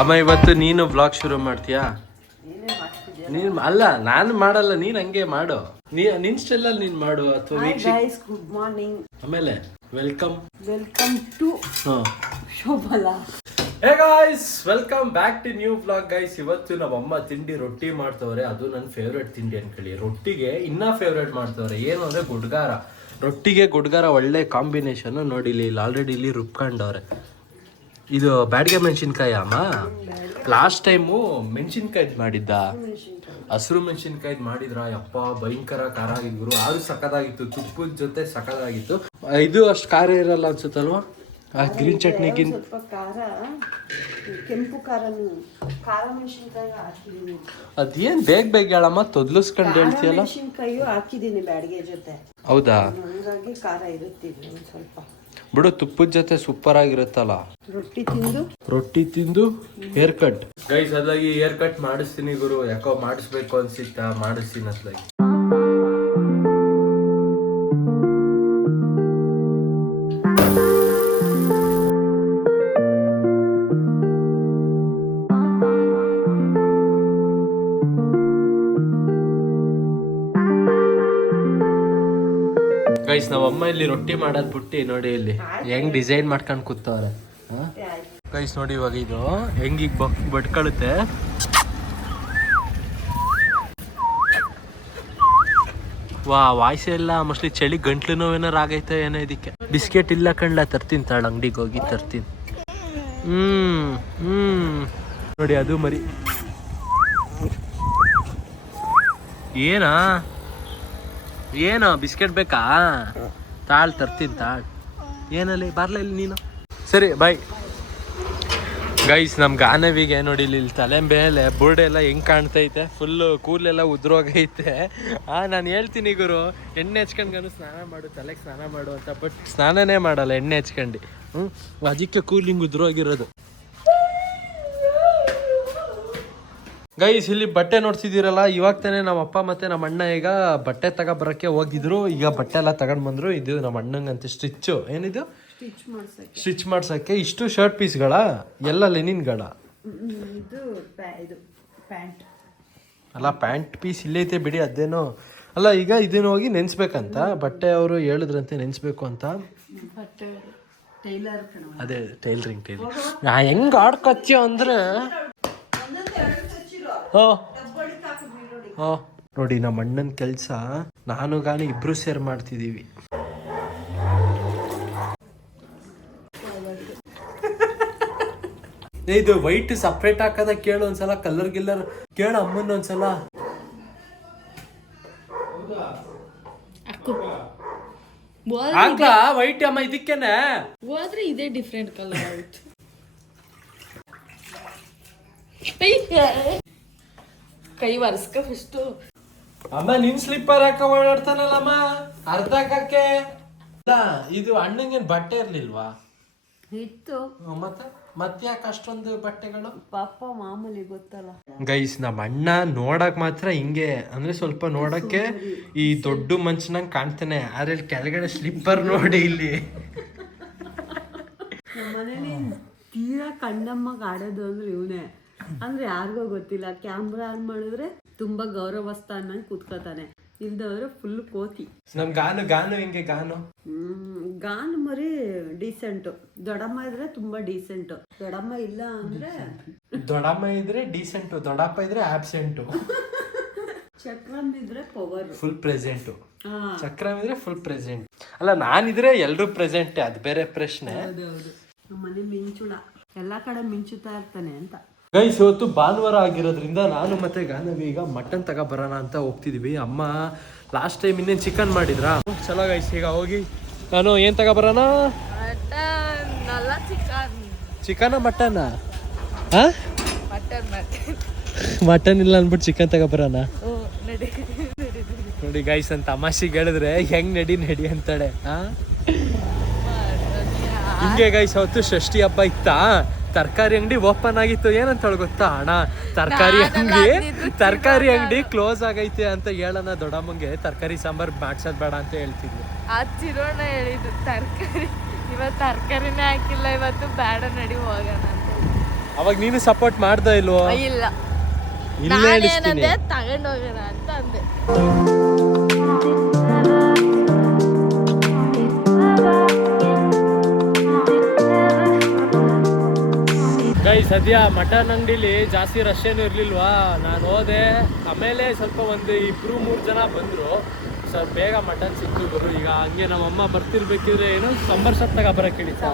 ಅಮ್ಮ ಇವತ್ತು ನೀನು ಬ್ಲಾಗ್ ಶುರು ಮಾಡ್ತೀಯಾ? ನೀನ್ ಅಲ್ಲ, ನಾನು ಮಾಡಲ್ಲ, ನೀನ್ ಹಂಗೆ ಮಾಡು. ನಿನ್ ಸ್ಟೈಲ್ ಅಲ್ಲಿ ನೀನ್ ಮಾಡು ಅಥವಾ ಗುಡ್ ಮಾರ್ನಿಂಗ್. ಆಮೇಲೆ welcome to Shobhala. Hey guys, welcome back to new blog guys. ಇವತ್ತು ನಮ್ಮ ಅಮ್ಮ ತಿಂಡಿ ರೊಟ್ಟಿ ಮಾಡ್ತವ್ರೆ. ಅದು ನನ್ನ ಫೇವ್ರೇಟ್ ತಿಂಡಿ ಅನ್ಕೊಳ್ಳಿ. ರೊಟ್ಟಿಗೆ ಇನ್ನ ಫೇವ್ರೇಟ್ ಮಾಡ್ತವ್ರೆ. ಏನು ಅಂದ್ರೆ ಗುಡ್ಗಾರ. ರೊಟ್ಟಿಗೆ ಗುಡ್ಗಾರ ಒಳ್ಳೆ ಕಾಂಬಿನೇಷನ್. ನೋಡಿ ಇಲ್ಲಿ ಆಲ್ರೆಡಿ ಇಲ್ಲಿ ರುಬ್ಕೊಂಡವ್ರೆ. ಇದು ಬ್ಯಾಡ್ಗೆ ಮೆಣಸಿನ್ಕಾಯಿ ಅಮ್ಮ. ಲಾಸ್ಟ್ ಟೈಮು ಮೆಣಸಿನ್ಕಾಯ್ದು ಮಾಡಿದ್ದ, ಹಸಿರು ಮೆಣಸಿನ್ಕಾಯ್ದು ಮಾಡಿದ್ರ. ಯಪ್ಪ ಭಯಂಕರ ಖಾರ ಆಗಿದ್ರು. ಆದ್ರೂ ಸಖತ್ತಾಗಿತ್ತು, ತುಪ್ಪದ ಜೊತೆ ಸಖತ್ತಾಗಿತ್ತು. ಇದು ಅಷ್ಟು ಖಾರ ಇರಲ್ಲ ಅನ್ಸುತ್ತಲ್ವಾ ಗ್ರೀನ್ ಚಟ್ನಿಗಿಂತ? ಸ್ವಲ್ಪ ಖಾರ, ಕೆಂಪು ಖಾರನು, ಖಾರ ಮೆಣಸಿನ್ಕಾಯಿ ಹಾಕಿದೀನಿ. ಅದೇನ್ ಬೇಗ ಹೇಳಮ್ಮ, ತೊದ್ಲಿಸ್ಕೊಂಡು ಹೇಳ್ತೀಯಲ್ಲ. ಮೆಣಸಿನ್ಕಾಯಿ ಹಾಕಿದೀನಿ ಬ್ಯಾಡ್ಗೆ ಜೊತೆ. ಹೌದಾ? ಹಂಗಾಗಿ ಖಾರ ಇರುತ್ತೆ ಸ್ವಲ್ಪ. ಬಿಡು, ತುಪ್ಪದ ಜೊತೆ ಸೂಪರ್ ಆಗಿರುತ್ತಲ್ಲ. ರೊಟ್ಟಿ ತಿಂದು ಹೇರ್ ಕಟ್ ಗೈಸ್. ಅದಾಗಿ ಹೇರ್ ಕಟ್ ಮಾಡಿಸ್ತೀನಿ ಗುರು. ಯಾಕೋ ಮಾಡಿಸ್ಬೇಕು ಅನ್ಸಿತ್ತ, ಮಾಡಿಸ್ತೀನಿ ಅದ್ಲಾಗಿ. ಗೈಸ್, ನಾವ್ ಅಮ್ಮ ಇಲ್ಲಿ ರೊಟ್ಟಿ ಮಾಡೋದ್ ಬಿಟ್ಟು ನೋಡಿ ಇಲ್ಲಿ ಹೆಂಗ್ ಡಿಸೈನ್ ಮಾಡ್ಕೊಂಡ್ ಕೂತವ್ರೆ. ಗೈಸ್ ನೋಡಿ, ಇವಾಗ ಇದು ಹೆಂಗೀಗ ಬಡ್ಕಳುತ್ತೆ. ವಾ, ವಾಯ್ಸ್ ಎಲ್ಲ ಮೋಸ್ಟ್ಲಿ ಚಳಿ ಗಂಟ್ಲು ನೋವೇನಾರು ಆಗೈತೆ ಏನೋ ಇದಕ್ಕೆ. ಬಿಸ್ಕೆಟ್ ಇಲ್ಲ ಕಣ್ಲ, ತರ್ತೀನಿ ತಾಳ, ಅಂಗಡಿಗೆ ಹೋಗಿ ತರ್ತೀನಿ. ನೋಡಿ ಅದು ಮರಿ. ಏನೋ ಬಿಸ್ಕೆಟ್ ಬೇಕಾ? ತಾಳ್ ತರ್ತೀನಿ ತಾಳ್. ಏನಲ್ಲಿ ಬರ್ಲ ಇಲ್ಲಿ ನೀನು. ಸರಿ ಬಾಯ್. ಗೈಸ್, ನಮ್ ಗಾನವಿಗೆ ನೋಡಿ ಇಲ್ಲಿ ತಲೆ ಮೇಲೆ ಬೋರ್ಡ್ ಎಲ್ಲ ಹೆಂಗ್ ಕಾಣ್ತೈತೆ. ಫುಲ್ಲು ಕೂದಲೆಲ್ಲ ಉದ್ರೋಗೈತೆ. ನಾನು ಹೇಳ್ತೀನಿ ಗುರು, ಎಣ್ಣೆ ಹಚ್ಕೊಂಡ್ಗನು ಸ್ನಾನ ಮಾಡು, ತಲೆಗೆ ಸ್ನಾನ ಮಾಡು ಅಂತ. ಬಟ್ ಸ್ನಾನನೇ ಮಾಡಲ್ಲ ಎಣ್ಣೆ ಹಚ್ಕೊಂಡು. ಅದಕ್ಕೆ ಕೂಲಿಂಗ್ ಉದ್ರೋಗಿರೋದು. ಗೈಸ್, ಇಲ್ಲಿ ಬಟ್ಟೆ ನೋಡ್ತಿದ್ದೀರಲ್ಲ, ಇವಾಗ ತಾನೇ ನಮ್ಮ ಅಪ್ಪ ಮತ್ತೆ ನಮ್ಮ ಅಣ್ಣ ಈಗ ಬಟ್ಟೆ ತಗೊಬರಕ್ಕೆ ಹೋಗಿದ್ರು. ಈಗ ಬಟ್ಟೆ ಎಲ್ಲ ತಗೊಂಡ್ ಬಂದ್ರು. ಇದು ನಮ್ಮ ಅಣ್ಣಂಗಂತೆ ಸ್ಟಿಚ್. ಏನಿದು? ಸ್ಟಿಚ್ ಮಾಡ್ಸಕ್ಕೆ. ಇಷ್ಟು ಶರ್ಟ್ ಪೀಸ್ಗಳ ಎಲ್ಲ ಲೆನಿನ್ಗಳ ಅಲ್ಲ, ಪ್ಯಾಂಟ್ ಪೀಸ್ ಇಲ್ಲೈತೆ ಬಿಡಿ. ಅದೇನೋ ಅಲ್ಲ, ಈಗ ಇದನ್ನ ಹೋಗಿ ನೆನ್ಸ್ಬೇಕಂತ. ಬಟ್ಟೆ ಅವರು ಹೇಳಿದ್ರಂತೆ ನೆನ್ಸ್ಬೇಕು ಅಂತ. ಅದೇ ಟೈಲರಿಂಗ್. ಹೆಂಗ್ ಆಡ್ಕೊಚ್cio ಅಂದ್ರೆ ನೋಡಿ, ನಮ್ಮ ಅಣ್ಣನ ಕೆಲಸ ನಾನು ಗಾನಿ ಇಬ್ರು ಸೇರ್ ಮಾಡ್ತಿದೀವಿ. ಇದು ವೈಟ್ ಸಪ್ರೇಟ್ ಹಾಕದ ಕೇಳು ಒಂದ್ಸಲ. ಕಲರ್ ಗಿಲ್ಲರ್ ಕೇಳ ಅಮ್ಮನ ಒಂದ್ಸಲ. ಹಾಕ್ಲಾ ವೈಟ್ ಅಮ್ಮ? ಇದಕ್ಕೇನೆ ಹೋದ್ರೆ ಇದೇ ಡಿಫ್ರೆಂಟ್ ಕಲರ್ ಆಯ್ತು. ಕೈ ಒರೆಸ್ಕ ಫಸ್ಟು. ಅಮ್ಮ ನಿನ್ ಸ್ಲಿಪ್ಪರ್ ಹಾಕ ಓಡಾಡ್ತಾನಲ್ಲಮ್ಮ, ಅರ್ಧ ಹಾಕಕ್ಕೆ. ಇದು ಅಣ್ಣಂಗೇನ್ ಬಟ್ಟೆ ಇರ್ಲಿಲ್ವಾ? ಇತ್ತು. ಮತ್ತೆ ಯಾಕೆ ಅಷ್ಟೊಂದು ಬಟ್ಟೆಗಳು? ಪಾಪ ಮಾಮೂಲಿ ಗೊತ್ತಲ್ಲ. ಗೈಸ್, ನಮ್ಮ ಅಣ್ಣ ನೋಡಕ್ ಮಾತ್ರ ಹಿಂಗೆ ಅಂದ್ರೆ ಸ್ವಲ್ಪ ನೋಡಕ್ಕೆ ಈ ದೊಡ್ಡ ಮನುಷ್ಯನಂಗ್ ಕಾಣ್ತಾನೆ. ಆದ್ರೆ ಕೆಳಗಡೆ ಸ್ಲಿಪ್ಪರ್ ನೋಡಿ ಇಲ್ಲಿ. ನಮ್ಮನೇಲಿ ತೀರಾ ಕಂಡಮ್ಮಗ ಆಡೋದು ಅಂದ್ರೆ ಇವನೇ. ಅಂದ್ರೆ ಯಾರಿಗೋ ಗೊತ್ತಿಲ್ಲ, ಕ್ಯಾಮ್ರಾ ಆನ್ ಮಾಡಿದ್ರೆ ತುಂಬಾ ಗೌರವಸ್ಥ ಅನ್ನಂಗ್ ಕೂತ್ಕೋತಾನೆ. ಇಲ್ದವ್ರೆ ಫುಲ್ ಕೋತಿ. ನಮ್ ಗಾನು ಹಿಂಗೆ ಗಾನು ಮರಿ ಡೀಸೆಂಟ್. ದೊಡ್ಡಮ್ಮ ಇದ್ರೆ ತುಂಬಾ ಡೀಸೆಂಟ್. ದೊಡ್ಡಮ್ಮ ಇಲ್ಲ ಅಂದ್ರೆ ದೊಡ್ಡಮ್ಮ ಇದ್ರೆ ಡೀಸೆಂಟ್, ದೊಡ್ಡಪ್ಪ ಇದ್ರೆ ಆಬ್ಸೆಂಟ್. ಚಕ್ರಮ್ ಇದ್ರೆ ಪವರ್, ಫುಲ್ ಪ್ರೆಸೆಂಟ್. ಚಕ್ರಮ್ ಇದ್ರೆ ಫುಲ್ ಪ್ರೆಸೆಂಟ್. ಅಲ್ಲ, ನಾನಿದ್ರೆ ಎಲ್ರು ಪ್ರೆಸೆಂಟ್, ಅದು ಬೇರೆ ಪ್ರಶ್ನೆ. ನಮ್ಮನೆ ಮಿಂಚುಳ, ಎಲ್ಲಾ ಕಡೆ ಮಿಂಚುತ್ತಾ ಇರ್ತಾನೆ ಅಂತ. ಗೈಸ್, ಇವತ್ತು ಭಾನುವಾರ ಆಗಿರೋದ್ರಿಂದ ನಾನು ಮತ್ತೆ ಗಾನವಿ ಈಗ ಮಟನ್ ತಗೊಬರೋಣ ಅಂತ ಹೋಗ್ತಿದೀವಿ. ಅಮ್ಮ ಲಾಸ್ಟ್ ಟೈಮ್ ಇನ್ನೇನು ಚಿಕನ್ ಮಾಡಿದ್ರಾ? ಚಲೋ ಗೈಸ್, ಈಗ ಹೋಗಿ ನಾನು ಏನ್ ತಗೊಬರೋಣ? ಚಿಕನ ಮಟನ್? ಮಟನ್ ಇಲ್ಲ ಅನ್ಬಿಟ್ಟು ಚಿಕನ್ ತಗೊಬರೋಣ. ನೋಡಿ ಗೈಸ್, ಅಂತ ತಮಾಷೆಗೆ ಹೇಳಿದ್ರೆ ಹೆಂಗ್ ನಡಿ ಅಂತಾಳೆ. ಹಿಂಗೆ ಗೈಸ್, ಅವತ್ತು ಷಷ್ಠಿ ಹಬ್ಬ ಇತ್ತಾ, ತರಕಾರಿ ಅಂಗಡಿ ಓಪನ್ ಆಗಿತ್ತು. ಏನಂತ ಗೊತ್ತಾ ಅಣ್ಣ, ತರಕಾರಿ ಅಂಗಡಿ ಕ್ಲೋಸ್ ಆಗೈತೆ ಅಂತ ಹೇಳೋಣ ದೊಡ್ಡಮ್ಮಂಗೆ. ತರಕಾರಿ ಸಾಂಬಾರ್ ಮಾಡ್ಸೋದ್ ಬೇಡ ಅಂತ ಹೇಳ್ತಿದ್ವಿ. ಚಿರೋಣ ಹೇಳಿದ್ದು ತರಕಾರಿ ಇವತ್ತು ತರಕಾರಿನೇ ಹಾಕಿಲ್ಲ, ಇವತ್ತು ಬೇಡ ನಡಿ ಹೋಗೋಣ ಅಂತ. ಅವಾಗ ನೀನು ಸಪೋರ್ಟ್ ಮಾಡ್ದ ಇಲ್ವೋ? ಇಲ್ಲ ಇಲ್ಲೇ ಇಳಿಸ್ತೀನಿ. ನಾನೇನಂದೆ ತಗೊಂಡೋಗೋಣ ಅಂತ ಅಂದೆ. ಸದ್ಯ ಮಟನ್ ಅಂಗಡಿಲಿ ಜಾಸ್ತಿ ರಶ್ ಏನು ಇರ್ಲಿಲ್ವಾ, ನಾನು ಹೋದೆ. ಆಮೇಲೆ ಸ್ವಲ್ಪ ಒಂದು 2-3 ಜನ ಬಂದ್ರು, ಸ್ವಲ್ಪ ಬೇಗ ಮಟನ್ ಸಿಕ್ಕಿದ್ರು. ಈಗ ಹಂಗೆ ನಮ್ಮಮ್ಮ ಬರ್ತಿರ್ಬೇಕಿದ್ರೆ ಏನೋ ಸಾಂಬಾರ್ ಸೊಪ್ಪು ತಗೊಬರಕ್ಕೆ ಹೇಳಿದ್ರು.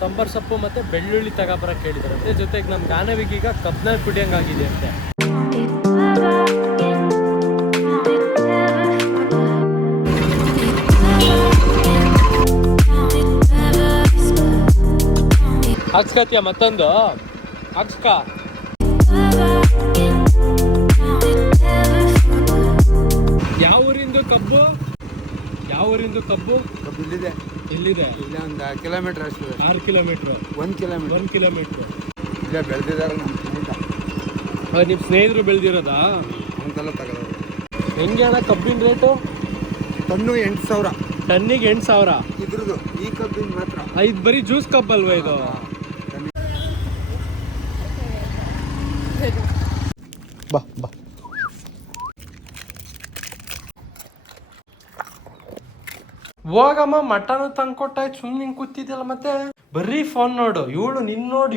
ಸಾಂಬಾರ್ ಸೊಪ್ಪು ಮತ್ತೆ ಬೆಳ್ಳುಳ್ಳಿ ತಗೊಬರಕ್ಕೆ ಹೇಳಿದ್ರಂತೆ. ಜೊತೆಗೆ ನಮ್ಮ ಗಾನವಿಗೆ ಈಗ ಕಬ್ನ ಕುಡಿಯಂಗಾಗಿದೆ ಅಂತೆ. ಹಾಕ್ಸ್ಕತಿಯ ಮತ್ತೊಂದು ಹಾಕ್ಸ್ಕ. ಯಾವ ಊರಿಂದು ಕಬ್ಬು? ಯಾವ ಊರಿಂದು ಕಬ್ಬು? ಇಲ್ಲಿದೆ ಎಲ್ಲಿದೆ? ಇಲ್ಲೇ ಒಂದು ಕಿಲೋಮೀಟರ್ ಅಷ್ಟು. 6 ಕಿಲೋಮೀಟ್ರು. 1 ಕಿಲೋಮೀಟರ್. 1 ಕಿಲೋಮೀಟ್ರು. ಇಲ್ಲೇ ಬೆಳೆದಿದ್ದಾರೆ ನಮ್ಮ ಸ್ನೇಹಿತ. ನಿಮ್ಮ ಸ್ನೇಹಿತರು ಬೆಳೆದಿರೋದಾ? ಅಂತೆಲ್ಲ ತಗೋದು. ಹೆಂಗೆ ಅಣ್ಣ ಕಬ್ಬಿನ ರೇಟು? ಟನ್ನು 8,000. ಟನ್ನಿಗೆ 8,000. ಇದ್ರದ್ದು ಈ ಕಬ್ಬಿನ ಮಾತ್ರ. ಇದು ಬರೀ ಜ್ಯೂಸ್ ಕಬ್ ಅಲ್ವಾ ಇದು? ಬಾ ಬಾ. ಹೋಗಮ್ಮ, ಮಟನ್ ತಂದ್ಕೊಟ್ಟಾಯ್ತು, ಸುಮ್ಮನೆ ಹಿಂಗೆ ಕೂತಿದ್ಯಲ್ಲ ಮತ್ತೆ ಬರೀ ಫೋನ್ ನೋಡು. ಇವಳು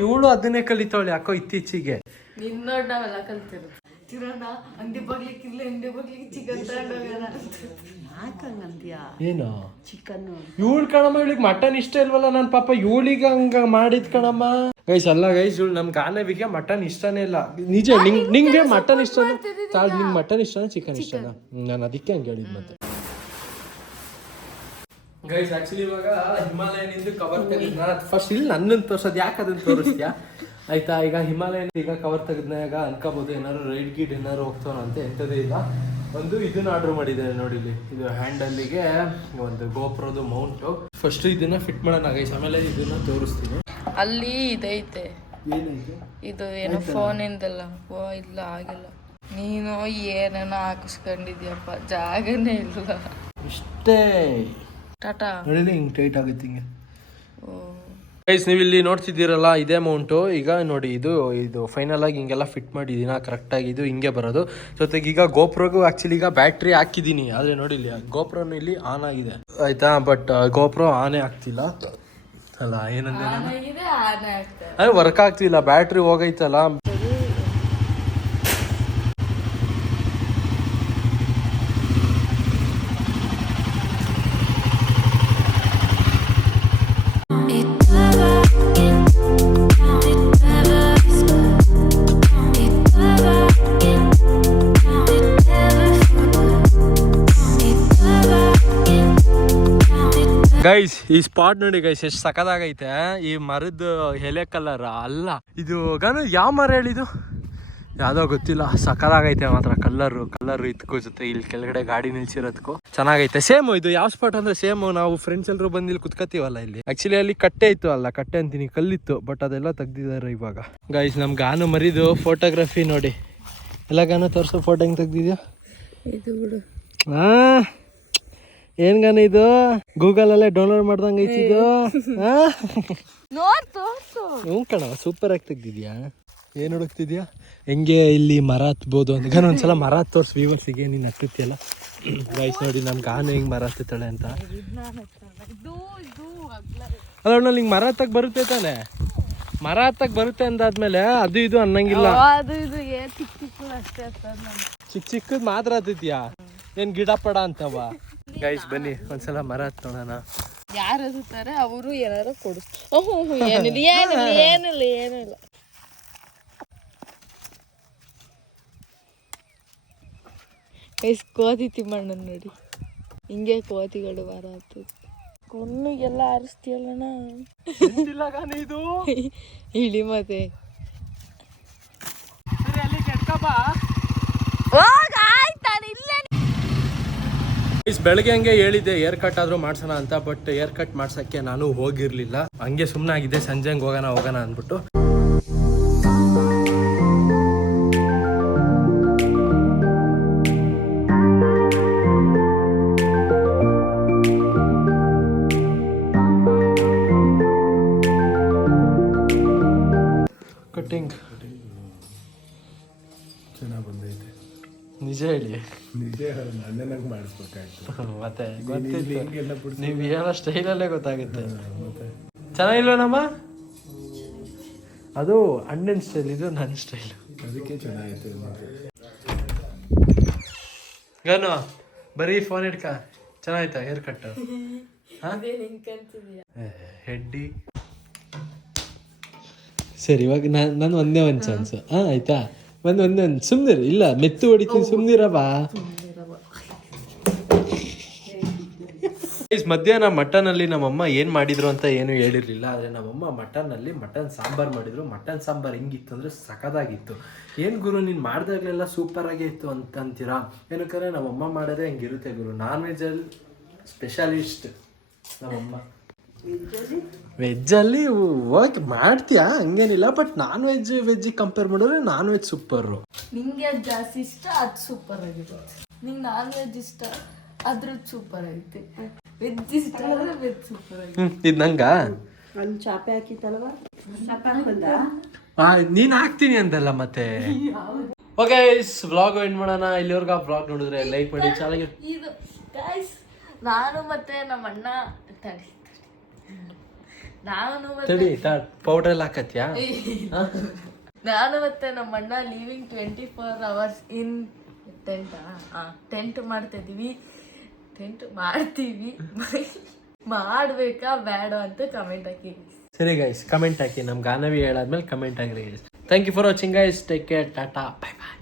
ಇವಳು ಅದನ್ನೇ ಕಲಿತಾವಳು ಯಾಕೋ ಇತ್ತೀಚೆಗೆ. ನಿನ್ನ ನೋಡಿ ನಾವೆಲ್ಲ ಕಲ್ತಿರೋದು. ಚಿರೋಣ ಅಂಗಡಿ ಬಗ್ಲಿಕ್ಕಿಲ್ಲ, ಅಂಗಡಿ ಬಗ್ಲಿಕ್ಕೆ ಚಿಕನ್ ತಗೊಂಡೋಗೋಣ ಅಂತ. ಯಾಕಂಗಂತೀಯಾ? ಏನು ಚಿಕನ್ನು ಇವಳು ಕಣಮ್ಮ, ಇವಳಿಗೆ ಮಟನ್ ಇಷ್ಟ ಇಲ್ವಲ್ಲ ನನ್ನ ಪಾಪ, ಇವಳಿಗೆ ಹಂಗ ಮಾಡಿದ್ ಕಣಮ್ಮ. ಗೈಸ್ ಅಲ್ಲ ಗೈಸ್, ಇವಳು ನಮ್ ಗಾನವಿಗೆ ಮಟನ್ ಇಷ್ಟನೇ ಇಲ್ಲ. ನಿಜ, ನಿಂಗೆ ಮಟನ್ ಇಷ್ಟನಾ? ನಿಂಗೆ ಮಟನ್ ಇಷ್ಟನಾ ಚಿಕನ್ ಇಷ್ಟನಾ? ನಾನು ಅದಕ್ಕೆ ಹಂಗೆ ಹೇಳಿದ್ ಮತ್ತೆ. ಗೈಸ್ ಆಕ್ಚುಲಿ ಇವಾಗ ಹಿಮಾಲಯನಿಂದ ಕವರ್ ತೆಗೆದ್ನ. ಫಸ್ಟ್ ಇಲ್ಲಿ ನನ್ನನ್ನು ತೋರ್ಸೋದು, ಯಾಕೆ ಅದನ್ನ ತೋರಿಸ್ತೀಯಾ ಆಯ್ತಾ? ಈಗ ಹಿಮಾಲಯನ್ ಈಗ ಕವರ್ ತೆಗೆದ್ನಾಗ ಅನ್ಕೋಬಹುದು ಏನಾದ್ರು ರೈಡ್ ಗೀಡ್ ಏನಾದ್ರು ಹೋಗ್ತಾವಂತ. ಎಂಥದೇ ಇಲ್ಲ. ಒಂದು ಇದನ್ನ ಆರ್ಡರ್ ಮಾಡಿದ್ದೇನೆ ನೋಡಿ, ಇಲ್ಲಿ ಇದು ಹ್ಯಾಂಡಲ್ಲಿಗೆ ಒಂದು ಗೋಪ್ರದು ಮೌಂಟು. ಫಸ್ಟ್ ಇದನ್ನ ಫಿಟ್ ಮಾಡೋಣ ಗೈಸ್, ಆಮೇಲೆ ಇದನ್ನ ತೋರಿಸ್ತೀನಿ. ಅಲ್ಲಿ ಇದೈತೆ, ಇದು ಏನೋ ಫೋನ್ ಇಂದಲ್ಲ. ಓ ಇಲ್ಲ ಆಗಿಲ್ಲ, ನೀನು ಏನೇನೋ ಹಾಕಿಸ್ಕೊಂಡಿದ್ಯಪ್ಪ, ಜಾಗನೇ ಇಲ್ಲ. ಇಷ್ಟೇ ಟಾಟಾ ನೋಡಿದ್ರೆ ಹಿಂಗೆ ಟೈಟ್ ಆಗುತ್ತೆ ಹಿಂಗೆ. ಗೈಸ್ ನೀವು ಇಲ್ಲಿ ನೋಡ್ತಿದ್ದೀರಲ್ಲ, ಇದೇ ಅಮೌಂಟು. ಈಗ ನೋಡಿ, ಇದು ಫೈನಲ್ ಆಗಿ ಹಿಂಗೆಲ್ಲ ಫಿಟ್ ಮಾಡಿದ್ದೀನಿ ಕರೆಕ್ಟಾಗಿ. ಇದು ಹಿಂಗೆ ಬರೋದು. ಜೊತೆಗೆ ಈಗ ಗೋಪ್ರೋಗೂ ಆ್ಯಕ್ಚುಲಿ ಈಗ ಬ್ಯಾಟ್ರಿ ಹಾಕಿದ್ದೀನಿ, ಆದರೆ ನೋಡಿ ಇಲ್ಲಿ ಗೋಪ್ರೋನು ಇಲ್ಲಿ ಆನ್ ಆಗಿದೆ ಆಯಿತಾ. ಬಟ್ ಗೋಪ್ರೋ ಆನೇ ಆಗ್ತಿಲ್ಲ ಅಲ್ಲ, ಏನಂದ್ರೆ ಅದು ವರ್ಕ್ ಆಗ್ತಿಲ್ಲ, ಬ್ಯಾಟ್ರಿ ಹೋಗೈತಲ್ಲ. ಗೈಸ್ ಈ ಸ್ಪಾಟ್ ನೋಡಿ ಗೈಸ್, ಎಷ್ಟು ಸಖತ್ತಾಗೈತೆ. ಈ ಮರದ ಎಲೆ ಕಲರ್ ಅಲ್ಲ ಇದು ಗಾನು, ಯಾವ ಮರ ಹೇಳಿದು ಯಾವ್ದೋ ಗೊತ್ತಿಲ್ಲ. ಸಖತ್ತಾಗೈತೆ ಮಾತ್ರ ಕಲ್ಲರ್ ಇದ್ಕೋ. ಜೊತೆ ಇಲ್ಲಿ ಕೆಳಗಡೆ ಗಾಡಿ ನಿಲ್ಸಿರೋದಕ್ಕೂ ಚೆನ್ನಾಗೈತೆ. ಸೇಮ್ ಇದು ಯಾವ ಸ್ಪಾಟ್ ಅಂದ್ರೆ ಸೇಮ್ ನಾವು ಫ್ರೆಂಡ್ಸ್ ಎಲ್ಲರೂ ಬಂದು ಇಲ್ಲಿ ಕುತ್ಕೋತೀವಲ್ಲ, ಇಲ್ಲಿ ಆಕ್ಚುಲಿ ಅಲ್ಲಿ ಕಟ್ಟೆ ಇತ್ತು, ಅಲ್ಲ ಕಟ್ಟೆ ಅಂತೀನಿ, ಕಲ್ಲಿತ್ತು. ಬಟ್ ಅದೆಲ್ಲ ತೆಗ್ದಿದ್ದಾರೆ ಇವಾಗ. ಗೈಸ್ ನಮ್ ಗಾನು ಮರಿದು ಫೋಟೋಗ್ರಫಿ ನೋಡಿ, ಎಲ್ಲ ಗಾನು ತೋರ್ಸೋ ಫೋಟೋ ಹೆಂಗ್ ತೆಗ್ದಿದ್ಯಾ? ಇದು ಬಿಡು. ಏನ್ ಗಾನ ಇದು? ಗೂಗಲ್ ಅಲ್ಲೇ ಡೌನ್ಲೋಡ್ ಮಾಡ್ದಂಗ ಐತಿ ಇದು. ಹ್ಞೂ ಕಣ, ಸೂಪರ್ ಆಗಿ ತೆಗ್ದಿದ್ಯಾ. ಏನ್ ಹುಡುಕ್ತಿದ್ಯಾ? ಹೆಂಗೆ ಇಲ್ಲಿ ಮರ ಹತ್ಬೋದು ಅಂತ. ಗಾನ ಒಂದ್ಸಲ ಮರ ತೋರ್ಸ್ ವ್ಯೂವರ್ಸಿಗೆ, ನೀನ್ ಹತ್ತಿಯಲ್ಲ. ಗೈಸ್ ನೋಡಿ ನಮ್ ಗಾನ ಹೆಂಗ್ ಮರ ಹತ್ತಾಳೆ ಅಂತ. ಅಲ್ಲ ನಿಂಗೆ ಮರ ಹತ್ತಕ್ ಬರುತ್ತೆ ತಾನೆ? ಮರ ಹತ್ತಕ್ ಬರುತ್ತೆ ಅಂದಾದ್ಮೇಲೆ ಅದು ಇದು ಅನ್ನಂಗಿಲ್ಲ. ಚಿಕ್ಕ ಚಿಕ್ಕದ್ ಮಾತ್ರ ಹತ್ತಿದ್ಯಾ? ಏನ್ ಗಿಡ ಪಡ ಅಂತವ? ಗೈಸ್ ಬನ್ನಿ ಒಂದ್ಸಲ ಮರ ಹತ್ತೋಣ. ಯಾರು ಹತ್ತಾರೆ ಅವರು ಏನಾರು ಕೊಡಿಸ್ತಾರೆ. ಏನಿಲ್ಲ. ಗೈಸ್ ಕೋತಿ ತಿಮ್ಮಣ್ಣ ನೋಡಿ, ಹಿಂಗೆ ಕೋತಿಗಳು ಮರ ಹತ್ತದ. ಕೊನ್ನಿಗೆಲ್ಲ ಆರಿಸ್ತೀಯಲ್ಲಣ್ಣ. ಇದು ಇಳಿ ಮತ್ತೆ ಬೆಳಗ್ಗೆ ಹಂಗೆ ಹೇಳಿದ್ದೆ ಏರ್ ಕಟ್ ಆದ್ರೂ ಮಾಡ್ಸೋಣ ಅಂತ. ಬಟ್ ಏರ್ ಕಟ್ ಮಾಡ್ಸಕ್ಕೆ ನಾನು ಹೋಗಿರ್ಲಿಲ್ಲ, ಹಂಗೆ ಸುಮ್ಮನೆ ಆಗಿದ್ದೆ. ಸಂಜೆ ಹೋಗೋಣ ಅಂದ್ಬಿಟ್ಟು. ಕಟಿಂಗ್ ಚೆನ್ನಾಗಿ ಬಂದೈತೆ. ನಿಜ ಹೇಳಿ. ನಿಜ ಅಣ್ಣನಾಗ ಮಾಡಿಸ್ಬೇಕಾಯ್ತು. ಮತ್ತೆ ಹಿಂಗೆಲ್ಲ ಬಿಡ್ಸಿ ನೀವು ಹೇಳೋ ಸ್ಟೈಲಲ್ಲೇ ಗೊತ್ತಾಗುತ್ತೆ. ಮತ್ತೆ ಚೆನ್ನಾಗಿಲ್ವೇನಮ್ಮ? ಅದು ಅಣ್ಣನ ಸ್ಟೈಲ್, ಇದು ನನ್ನ ಸ್ಟೈಲ್. ಅದಕ್ಕೆ ಚೆನ್ನಾಗೈತೆ. ಗನು ಬರೀ ಫೋನ್ ಇಟ್ಕ. ಚೆನ್ನಾಯ್ತಾ ಹೇರ್ ಕಟ್? ಹೆಡ್ಡಿ. ಸರಿ, ಇವಾಗ ನಾನು ಒಂದೇ ಒಂದು ಚಾನ್ಸ್. ಆಯ್ತಾ? ಒಂದೇ ಒಂದು ಸುಮ್ನಿರು. ಇಲ್ಲ, ಮೆತ್ತು ಹೊಡಿತೀನಿ, ಸುಮ್ನಿರಬಾ. ಮಧ್ಯಾಹ್ನ ಮಟನಲ್ಲಿ ನಮ್ಮಮ್ಮ ಏನು ಮಾಡಿದ್ರು ಅಂತ ಏನು ಹೇಳಿರಲಿಲ್ಲ. ಆದರೆ ನಮ್ಮಮ್ಮ ಮಟನಲ್ಲಿ ಮಟನ್ ಸಾಂಬಾರು ಮಾಡಿದ್ರು. ಮಟನ್ ಸಾಂಬಾರು ಹೆಂಗಿತ್ತು ಅಂದರೆ ಸಖತ್ತಾಗಿತ್ತು. ಏನು ಗುರು ನೀನು ಮಾಡಿದಾಗಲೆಲ್ಲ ಸೂಪರಾಗೇ ಇತ್ತು ಅಂತ ಅಂತೀರಾ? ಏನಕ್ಕಂದ್ರೆ ನಮ್ಮಮ್ಮ ಮಾಡೋದೇ ಹೆಂಗಿರುತ್ತೆ ಗುರು. ನಾನ್ ವೆಜ್ಜಲ್ಲಿ ಸ್ಪೆಷಲಿಸ್ಟ್ ನಮ್ಮಮ್ಮ. ವೆಜ್ಜಲ್ಲಿ ಓಕೆ ಮಾಡ್ತೀಯಾ, ಹಂಗೇನಿಲ್ಲ. ಬಟ್ ನಾನ್ ವೆಜ್ಜಿಗೆ ಕಂಪೇರ್ ಮಾಡಿದ್ರೆ ನಾನ್ ವೆಜ್ ಸೂಪರು. ನಿಂಗೆ ಅದು ಜಾಸ್ತಿ ಇಷ್ಟ, ಅದು ಸೂಪರ್ ಆಗಿರುತ್ತೆ. ನಿಂಗೆ ನಾನ್ ವೆಜ್ ಇಷ್ಟ, ಅದ್ರದ್ದು ಸೂಪರ್ ಆಗೈತೆ. ವೆಜ್ ಇಷ್ಟ ಆದರೆ ವೆಜ್ ಸೂಪರ್ ಆಗಿದೆ. ಇದು ನಂಗ ಅಲ್ಲಿ ಚಾಪೆ ಹಾಕಿತ್ತಲ್ವ, ಚಾಪೆ ಹಾಕಂದ ನೀನು ಹಾಕ್ತೀನಿ ಅಂತಲ್ಲ ಮತ್ತೆ. ಓಕೆ ವ್ಲಾಗ್ ಎಂಡ್ ಮಾಡೋಣ. ಇಲ್ಲಿವರೆಗೂ ಆ ವ್ಲಾಗ್ ನೋಡಿದ್ರೆ ಲೈಕ್ ಮಾಡಿ, ಚೆನ್ನಾಗಿ. ಇದು ಗೈಸ್, ನಾನು ಮತ್ತೆ ನಮ್ಮ ಅಣ್ಣ ತಡಿ ಪೌಡರ್ ಎಲ್ಲ ಹಾಕತ್ಯಾ? ನಾನು ಮತ್ತೆ ನಮ್ಮ ಅಣ್ಣ ಲೀವಿಂಗ್ 24 hours ಇನ್ ಟೆಂಟ್ ಮಾಡ್ತಿದೀವಿ. ಟೆಂಟ್ ಮಾಡ್ತೀವಿ. ಮಾಡ್ಬೇಕಾ ಬೇಡ ಅಂತ ಕಮೆಂಟ್ ಹಾಕಿ. ಸರಿ ಗೈಸ್, ಕಮೆಂಟ್ ಹಾಕಿ. ನಮ್ ಗಾನವಿ ಹೇಳಾದ್ಮೇಲೆ ಕಮೆಂಟ್ ಹಾಕಿ guys. Thank you for watching guys. Take care, ಟಾಟಾ, ಬೈ ಬೈ.